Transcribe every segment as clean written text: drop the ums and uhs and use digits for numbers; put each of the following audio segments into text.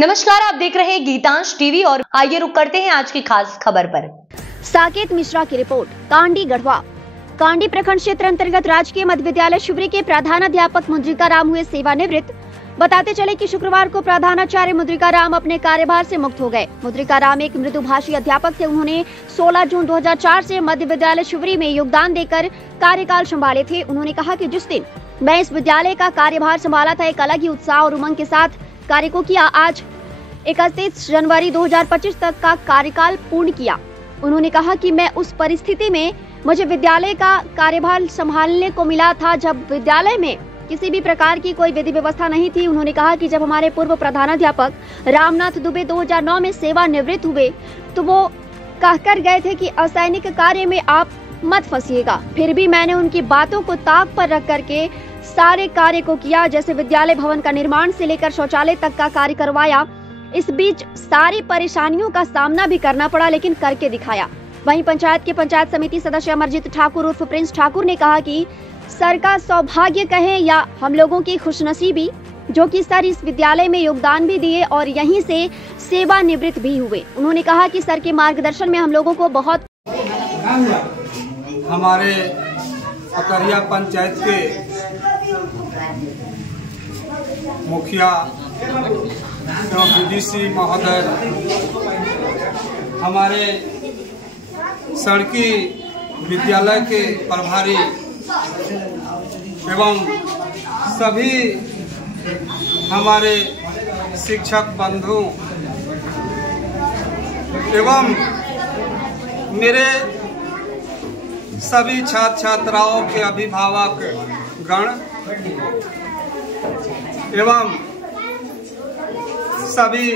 नमस्कार, आप देख रहे हैं गीतांश टीवी और आइए रुक करते हैं आज की खास खबर पर। साकेत मिश्रा की रिपोर्ट। कांडी गढ़वा। कांडी प्रखंड क्षेत्र अंतर्गत राजकीय मध्य विद्यालय शिवरी के प्रधानाध्यापक मुद्रिका राम हुए सेवानिवृत्त। बताते चले कि शुक्रवार को प्रधानाचार्य मुद्रिका राम अपने कार्यभार से मुक्त हो गए। मुद्रिका राम एक मृदुभाषी अध्यापक थे। उन्होंने 16 जून 2004 से मध्य विद्यालय शिवरी में योगदान देकर कार्यकाल संभाले थे। उन्होंने कहा कि जिस दिन मैं इस विद्यालय का कार्यभार संभाला था, एक अलग ही उत्साह और उमंग के साथ कार्य को किया। आज 31 जनवरी 2025 तक का कार्यकाल पूर्ण किया। उन्होंने कहा कि मैं उस परिस्थिति में मुझे विद्यालय का कार्यभार संभालने को मिला था जब विद्यालय में किसी भी प्रकार की कोई विधि व्यवस्था नहीं थी। उन्होंने कहा कि जब हमारे पूर्व प्रधानाध्यापक रामनाथ दुबे 2009 में सेवानिवृत्त हुए तो वो कहकर गए थे कि असैनिक कार्य में आप मत फंसिएगा। फिर भी मैंने उनकी बातों को ताक पर रख करके सारे कार्य को किया, जैसे विद्यालय भवन का निर्माण से लेकर शौचालय तक का कार्य करवाया। इस बीच सारी परेशानियों का सामना भी करना पड़ा, लेकिन करके दिखाया। वहीं पंचायत के पंचायत समिति सदस्य अमरजीत ठाकुर उर्फ प्रिंस ठाकुर ने कहा कि सर का सौभाग्य कहें या हम लोगों की खुशनसीबी, जो कि सर इस विद्यालय में योगदान भी दिए और यहीं से सेवानिवृत्त भी हुए। उन्होंने कहा कि सर के मार्गदर्शन में हम लोगों को बहुत हमारे अकरिया पंचायत के मुखिया एवं बीडीसी महोदय, हमारे सड़की विद्यालय के प्रभारी एवं सभी हमारे शिक्षक बंधु एवं मेरे सभी छात्र छात्राओं के अभिभावक गण एवं सभी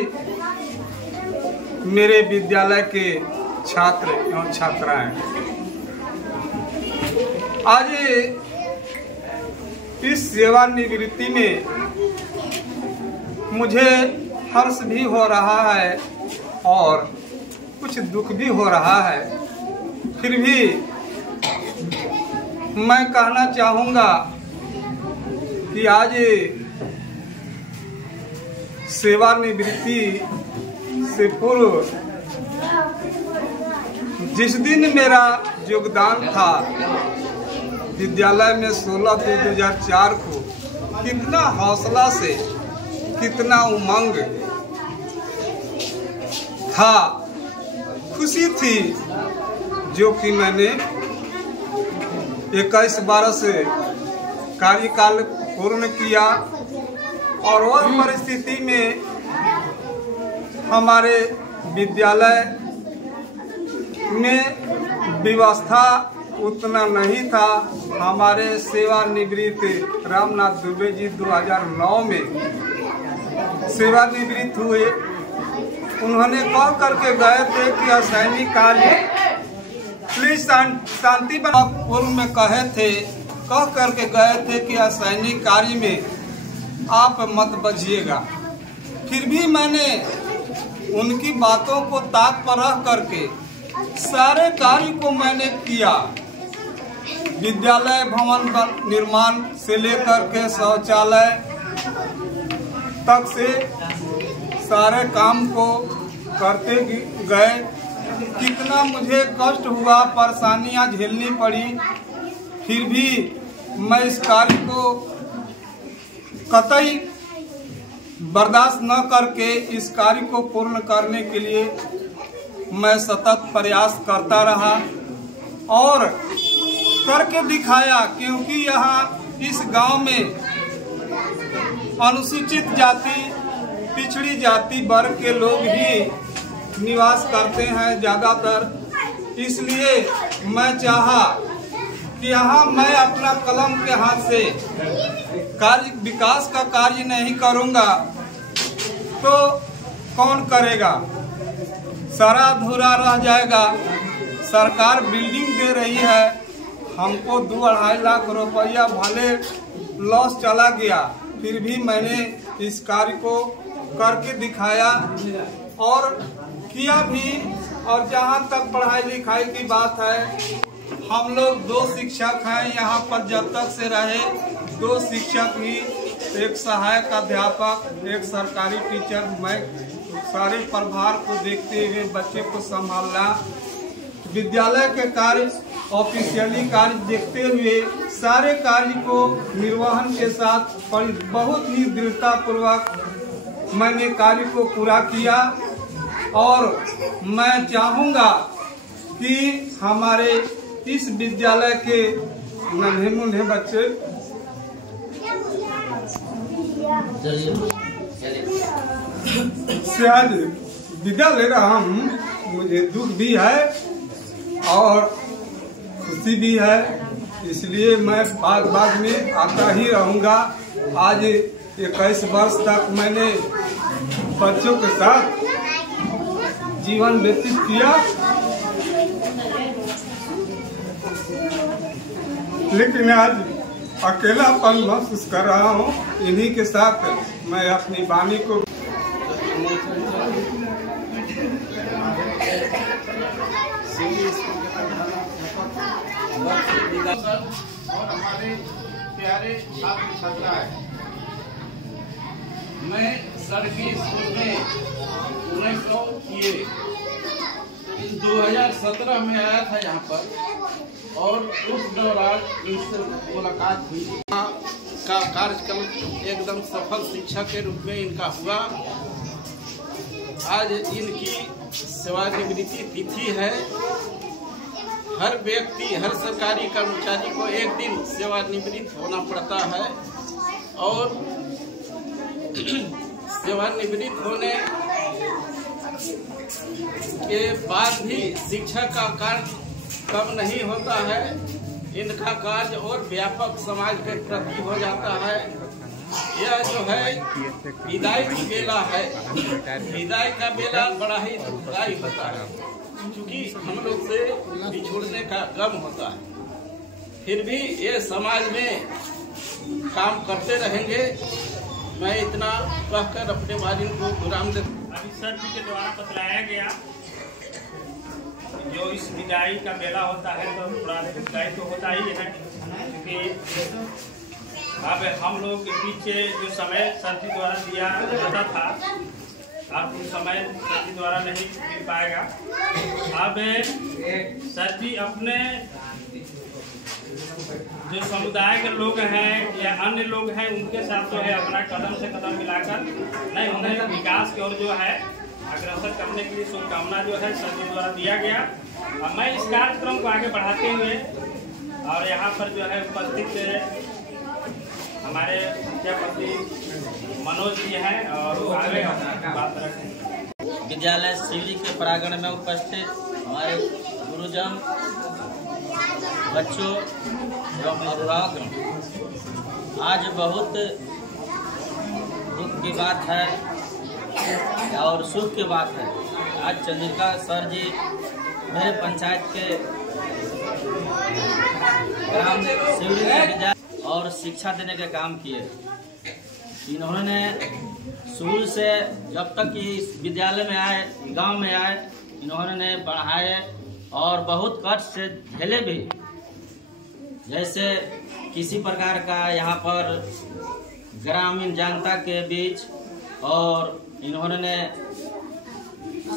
मेरे विद्यालय के छात्र एवं छात्राएं, आज इस सेवानिवृत्ति में मुझे हर्ष भी हो रहा है और कुछ दुख भी हो रहा है। फिर भी मैं कहना चाहूँगा कि आज सेवानिवृत्ति से पूर्व जिस दिन मेरा योगदान था विद्यालय में 16 जून 2004 को, कितना हौसला से, कितना उमंग था, खुशी थी, जो कि मैंने 21 बरस कार्यकाल पूर्ण किया। और उस परिस्थिति में हमारे विद्यालय में व्यवस्था उतना नहीं था। हमारे सेवानिवृत्त रामनाथ दुबे जी 2009 में सेवानिवृत्त हुए। उन्होंने कह करके गए थे कि असैनिक कार्य प्लीज शांति पूर्व में कह करके गए थे कि असैनिक कार्य में आप मत बजिएगा। फिर भी मैंने उनकी बातों को ताक पर रख करके सारे कार्य को मैंने किया। विद्यालय भवन का निर्माण से लेकर के शौचालय तक से सारे काम को करते गए। कितना मुझे कष्ट हुआ, परेशानियां झेलनी पड़ी, फिर भी मैं इस कार्य को कतई बर्दाश्त न करके इस कार्य को पूर्ण करने के लिए मैं सतत प्रयास करता रहा और करके दिखाया। क्योंकि यहाँ इस गांव में अनुसूचित जाति, पिछड़ी जाति वर्ग के लोग ही निवास करते हैं ज़्यादातर। इसलिए मैं चाहा कि यहाँ मैं अपना कलम के हाथ से कार्य, विकास का कार्य नहीं करूँगा तो कौन करेगा, सारा अधूरा रह जाएगा। सरकार बिल्डिंग दे रही है, हमको 2-2.5 लाख रुपया भले लॉस चला गया, फिर भी मैंने इस कार्य को करके दिखाया और किया भी। और जहाँ तक पढ़ाई लिखाई की बात है, हम लोग 2 शिक्षक हैं यहाँ पर, जब तक से रहे 2 शिक्षक ही एक सहायक अध्यापक, एक सरकारी टीचर, मैं सारे प्रभार को देखते हुए बच्चे को संभालना, विद्यालय के कार्य, ऑफिशियली कार्य देखते हुए सारे कार्य को निर्वहन के साथ बहुत ही दृढ़तापूर्वक मैंने कार्य को पूरा किया। और मैं चाहूँगा कि हमारे इस विद्यालय के नन्हे मुन्ने बच्चे से आज विदा ले रहा हूँ, मुझे दुख भी है और खुशी भी है, इसलिए मैं बाद में आता ही रहूँगा। आज 21 वर्ष तक मैंने बच्चों के साथ जीवन व्यतीत किया, लेकिन आज अकेलापन महसूस कर रहा हूँ। इन्हीं के साथ मैं अपनी वाणी को और हमारे प्यारे छात्र छात्राएं, मैं सर की स्कूल में 2017 में आया था यहाँ पर, और उस दौरान इनसे मुलाकात हुई। का कार्यक्रम एकदम सफल शिक्षक के रूप में इनका हुआ। आज इनकी सेवानिवृत्ति तिथि है। हर व्यक्ति, हर सरकारी कर्मचारी को एक दिन सेवानिवृत्त होना पड़ता है, और सेवानिवृत्त होने के बाद भी शिक्षा का कार्य कम नहीं होता है। इनका कार्य और व्यापक समाज के प्रति हो जाता है। यह जो है विदाई की बेला है, विदाई का बेला बड़ा ही दुखदायी होता है, क्योंकि हम लोग से बिछुड़ने का गम होता है। फिर भी ये समाज में काम करते रहेंगे। मैं इतना कहकर अपने वालिद को विराम दे। अभी सर जी के द्वारा बतलाया गया, जो इस विदाई का बेला होता है तो थोड़ा दुखदायी तो होता ही है, क्योंकि अब हम लोग के पीछे जो समय सर जी द्वारा दिया जाता था, अब उस समय सर जी द्वारा नहीं मिल पाएगा। अब सर जी अपने जो समुदाय के लोग हैं या अन्य लोग हैं, उनके साथ जो है अपना कदम से कदम मिलाकर नहीं उन्हें विकास की ओर जो है अग्रसर करने के लिए शुभकामना जो है सर जी द्वारा दिया गया। और मैं इस कार्यक्रम को आगे बढ़ाते हुए और यहाँ पर जो है उपस्थित हमारे मुख्यमंत्री मनोज जी हैं और आगे बात रखें। विद्यालय शिवरी के प्रांगण में उपस्थित हमारे गुरुजन, बच्चों एवं अभिभावक, आज बहुत दुख की बात है और सुख की बात है। आज चंद्रिका सर जी मेरे पंचायत के ग्राम शिवरी में विद्यालय और शिक्षा देने का काम किए। इन्होंने शुरू से जब तक इस विद्यालय में आए, गांव में आए, इन्होंने पढ़ाए और बहुत कष्ट से झेले भी। जैसे किसी प्रकार का यहाँ पर ग्रामीण जनता के बीच और इन्होंने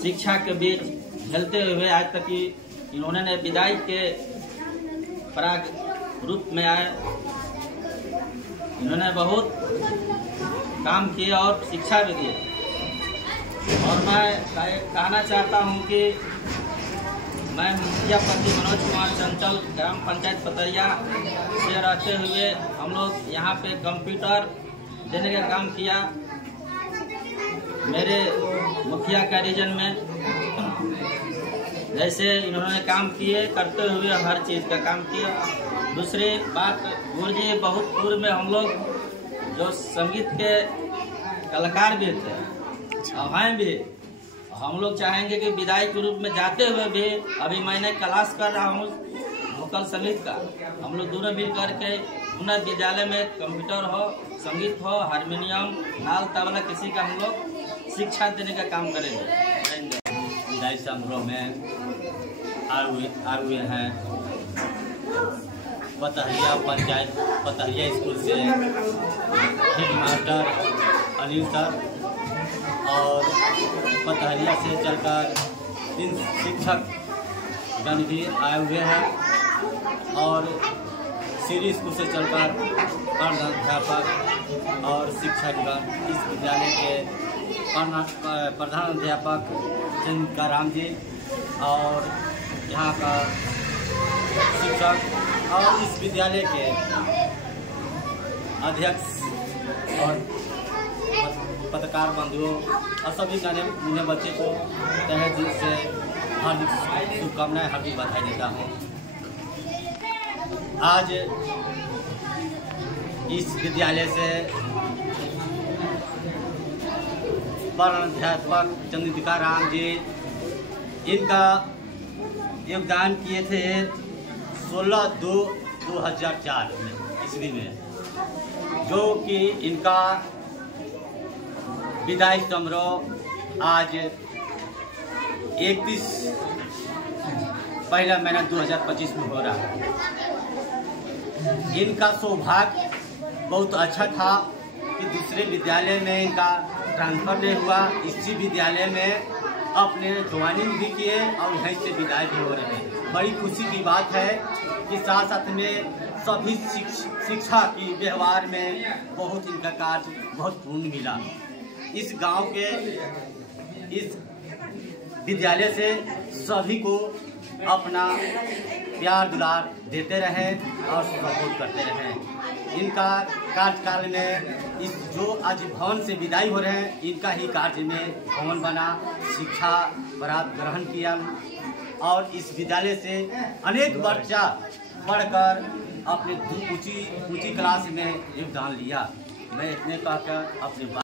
शिक्षा के बीच झेलते हुए आज तक ही इन्होंने विदाई के प्राग रूप में आए। इन्होंने बहुत काम किए और शिक्षा भी दी। और मैं कहना चाहता हूँ कि मैं मुखिया पति मनोज कुमार चंचल, ग्राम पंचायत पतरिया से रहते हुए हम लोग यहाँ पे कंप्यूटर देने का काम किया। मेरे मुखिया का रीजन में जैसे इन्होंने काम किए, करते हुए हर चीज़ का काम किया। दूसरी बात, गुरुजी बहुत पूर्व में हम लोग जो संगीत के कलाकार भी थे, अब हैं भी। हम लोग चाहेंगे कि विदाई के रूप में जाते हुए भी अभी मैंने क्लास कर रहा हूँ वोकल संगीत का। हम लोग दोनों मिल करके उन्नत विद्यालय में कंप्यूटर हो, संगीत हो, हारमोनियम, नाल, तबला, किसी का हम लोग शिक्षा देने का काम करेंगे। विदाई समारोह में आए हुए हैं पतहरिया पंचायत पतहरिया स्कूल से हेडमास्टर अनिल सर और पतहरिया से चलकर 3 शिक्षक गण भी आए हुए हैं और श्री स्कूल से चलकर प्रधानाध्यापक और शिक्षकगण इस विद्यालय के प्रधानाध्यापक चंद्रिका राम जी और यहाँ का शिक्षक और इस विद्यालय के अध्यक्ष और पत्रकार बंधुओं और सभी नन्हे बच्चे को तहे दिल से हार्दिक शुभकामनाएं हार्दिक बधाई देता हूँ। आज इस विद्यालय से प्रधानाध्यापक चंद्रिका राम जी इनका योगदान किए थे 16/2/2004 में ईस्वी में, जो कि इनका विदाई समारोह आज 31 पहला महीना 2025 में हो रहा है। इनका सौभाग्य बहुत अच्छा था कि दूसरे विद्यालय में इनका ट्रांसफर नहीं हुआ, इसी विद्यालय में अपने ज्वाइनिंग भी किए और यहीं से विदाई भी हो रहे हैं। बड़ी खुशी की बात है कि साथ साथ में सभी शिक्षा की व्यवहार में बहुत इनका कार्य बहुत पूर्ण मिला। इस गांव के इस विद्यालय से सभी को अपना प्यार दुलार देते रहे और सपोर्ट करते रहे। इनका कार्यकाल में इस जो आज भवन से विदाई हो रहे हैं, इनका ही कार्य में भवन बना, शिक्षा प्राप्त ग्रहण किया और इस विद्यालय से अनेक बच्चा पढ़कर अपने ऊंची क्लास में योगदान लिया। मैं इतने कहकर अपने